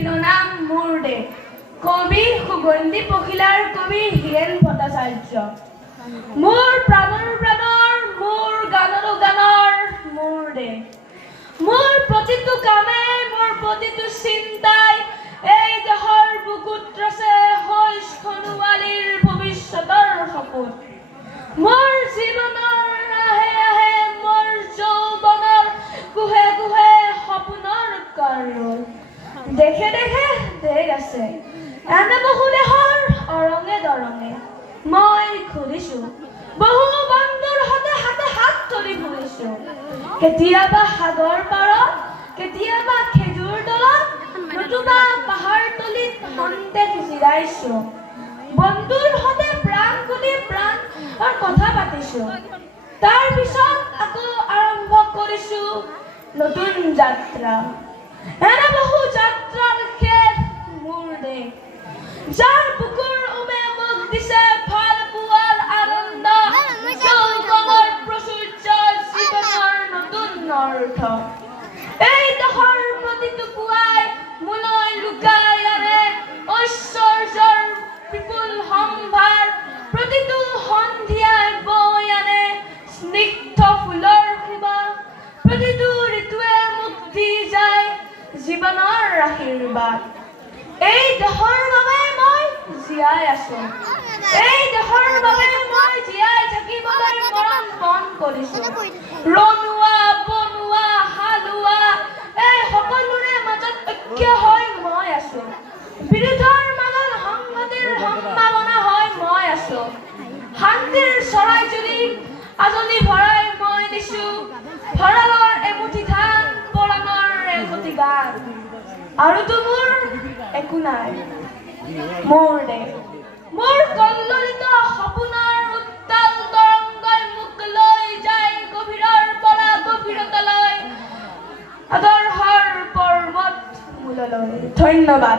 শিৰোনাম মোৰ দেশ। কবি সুগন্ধি পখিলাৰ কবি হীৰেন ভট্টাচাৰ্য। মোৰ প্ৰাণৰ প্ৰাণৰ, মোৰ গানৰো গানৰ মোৰ দেশ। মোৰ প্ৰতিটো কামে, মোৰ প্ৰতিটো চিন্তাই এই দেশৰ বুকুত ৰচে শইচ খনুৱালীৰ ভৱিষ্যতৰ সপোন। মোৰ জীৱনৰ আহে আহে, মোৰ যৌৱনৰ কুহে কুহে সপোনৰ কাৰল। দেশে দেশে দেশ আছে, এনে বহু দেশৰ অৰঙে দৰঙে মই ঘূৰিছো। বহু বন্ধুৰ সতে হাতে হাত ধৰি ঘূৰিছো। কেতিয়াবা সাগৰ পাৰত, কেতিয়াবা খেজুৰ তলত, নতুবা পাহাৰ তলিত খন্তেক জিৰাইছো। বন্ধুৰ সতে প্ৰাণ খুলি প্ৰাণৰ কথা পাতিছো। তাৰ পিছত আকৌ আৰম্ভ কৰিছো নতুন যাত্ৰা। এনে বহু যাত্ৰাৰ শেষ মোৰ দেশ। যাৰ বুকুৰ উমে মোক দিছে ভাল পোৱাৰ আনন্দ, যৌৱনৰ প্ৰচুৰ্য, জীৱনৰ নতুন অৰ্থ। এই দেশৰ প্ৰতিটো পুৱাই মোলৈ লুকাই আনে ঐশ্বৰ্যৰ বিপুল সম্ভাৰ। প্ৰতিটো সন্ধিয়াই বৈ আনে স্নিগ্ধ ফুলৰ সুবাস। প্ৰতিটো ঋতুৱে মোক দি যায় জীৱনৰ আশীৰ্বাদ। এই দেশৰ বাবে মই জীয়াই আছো। এই দেশৰ বাবে মই জীয়াই থাকিবলৈ মৰণ বন কৰিছো। ৰনোৱা বনোৱা হালোৱা এই সকলোৰে মাজত ঐক্য হৈ মই আছো। বিৰোধৰ মাজত সংগতিৰ সম্ভাৱনা হৈ মই আছো। শান্তিৰ চৰাইজনীক আজলি ভৰাই মই দিছো। ভঁৰালৰ এমুঠি ধান, পৰাণৰ এমুঠি গান, আৰুতো মোৰ একো নাই। মোৰ দেশ, মোৰ কল্লোলিত সপোনৰ উত্তাল তৰংগই মোক লৈ যায় গভীৰৰ পৰা গভীৰতালৈ, আদৰ্শৰ পৰ্বত মূললৈ। ধন্যবাদ।